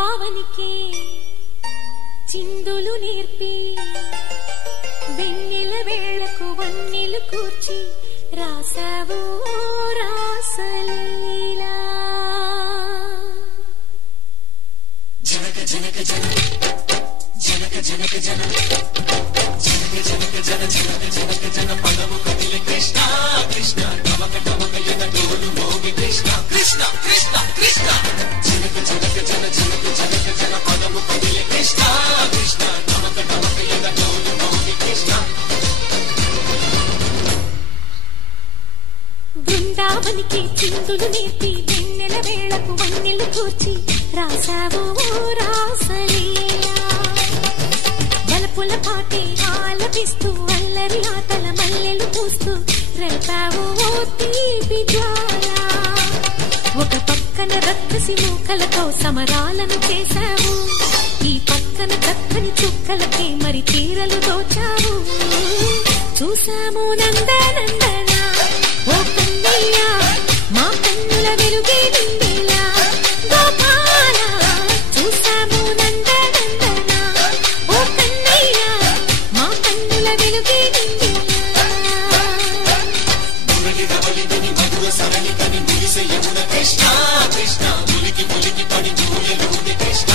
ఆవనికి చిందులు నేర్పి వెన్నెల వేళకు వన్నెలు కూర్చి రాసావు రాసలీలా జనక జనక జన జనక జనక జన జనక జనక జన జనక జనక జన పదము కదిలి కృష్ణ కృష్ణ టమక టమక ఎన డోలు మోగి కృష్ణ కృష్ణ కృష్ణ కృష్ణ జనక జనక జన జనక జనక జన పదము కదిలి కృష్ణ కృష్ణ టమక టమక ఎన డోలు మోగి కృష్ణ బృందావనికి చిందులు నేర్పి వెన్నెల వేళకు వన్నెలు కూర్చి రాసావు రాసలీలా బలపుల పాటే ఆలపిస్తూ అల్లరి ఆటల మల్లెలు పూస్తూ రేపావు తీపి జ్వాల ఒక పక్కన రక్కసి మూకలతో సమరాలను చేశావు ఈ పక్కన చక్కని చుక్కలకే మరి తీరలు దోచావు చూసాము నందనందన ఓ కన్నయ్య మా కన్నుల వెలుగే నిండిలా గోపాల చూసాము నందనందన ఓ కన్నయ్య మా కన్నుల వెలుగే నిండిలా మురళి రవళిదని మధుర సరళికని మురిసే యమున కృష్ణ కృష్ణ ములికి ములికి పడి జూయలుది కృష్ణ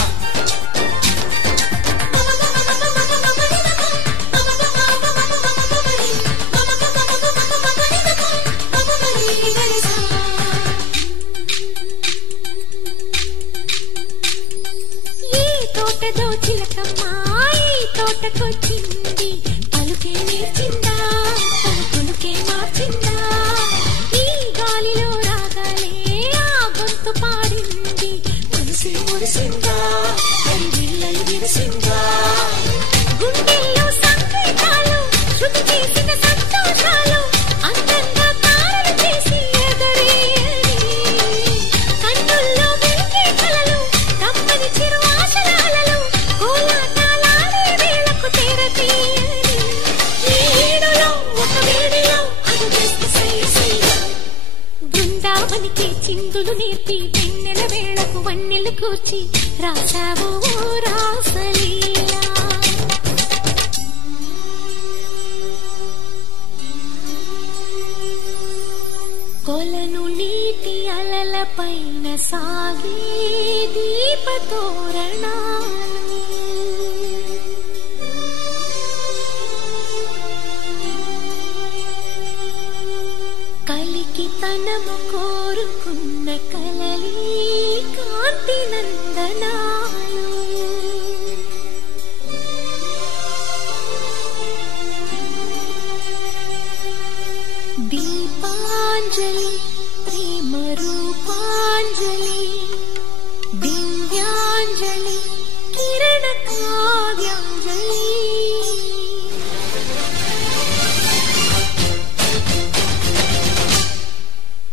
తోటదో చిలకమ్మా ఈ తోటకొచ్చింది పలుకే నేర్చిందా పలుకులుకే మార్చిందా ఈ గాలిలో రాగాలే ఆ గొంతు పాడింది మనసు మురిసిందా విల్లలు విరిసిందా గుండెల్లో సంకేతాలు శృతి చేసిన సంతోషాలు అందంగా తారలు చేసి ఎగరేయని కన్నుల్లో వెలిగే కలలు కమ్మని చిరు ఆశలాలలు కోలాటాలాడే వేళకు తెరతీయని ఈ ఏడులో ఒక వేడిలో అడుగేసి సైసీల బృందావనికి చిందులు నేర్పి వెన్నెల వేళకు వన్నెలు కూర్చి రాసావు రాసలీలా కొలను నీటి అలల పైన సాగే దీపతోరణాలు కలికి తనము కోరుకున్న కలలి కాంతి నందనాలు దీపాంజలి ప్రేమ రూపాంజలి దివ్యాంజలి కిరణ కావ్యాంజలి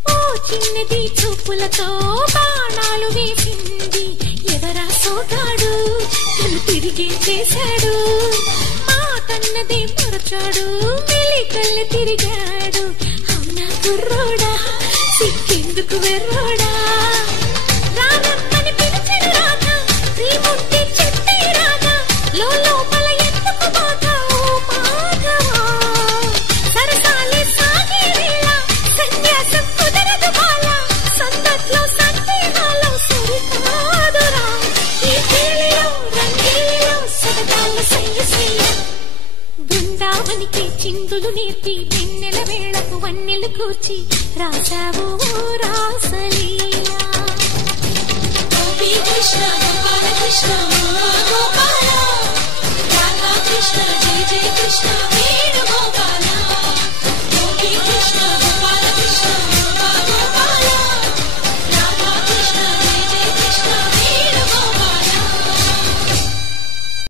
ఓ చిన్నది చూపులతో బాణాలు వేసింది ఎవరా సోగాడు తను తిరిగి చేశాడు మాటన్నది మరచాడు మెలికల్లి తిరిగాడు అవునా కుర్రోడా సిక్కేందుకు వెర్రోడా రానమ్మని పిలిచిన రాధ శ్రీముంటి చెప్పే రాధ లోపల ఎందుకు బాధ ఓ మాధవా సరసాలే సాగే వేళ సన్యాసం కుదరదు బాల సందట్లో సందేహాలు సరికాదురా ఈ తేలిలో రంగేలిలో సరదాల సయ్య బృందావనికి చిందులు నేర్పి వెన్నెల వేళకు వన్నెలు కూర్చి రాసావు రాసలీలా గోపీ కృష్ణ గోపాల కృష్ణ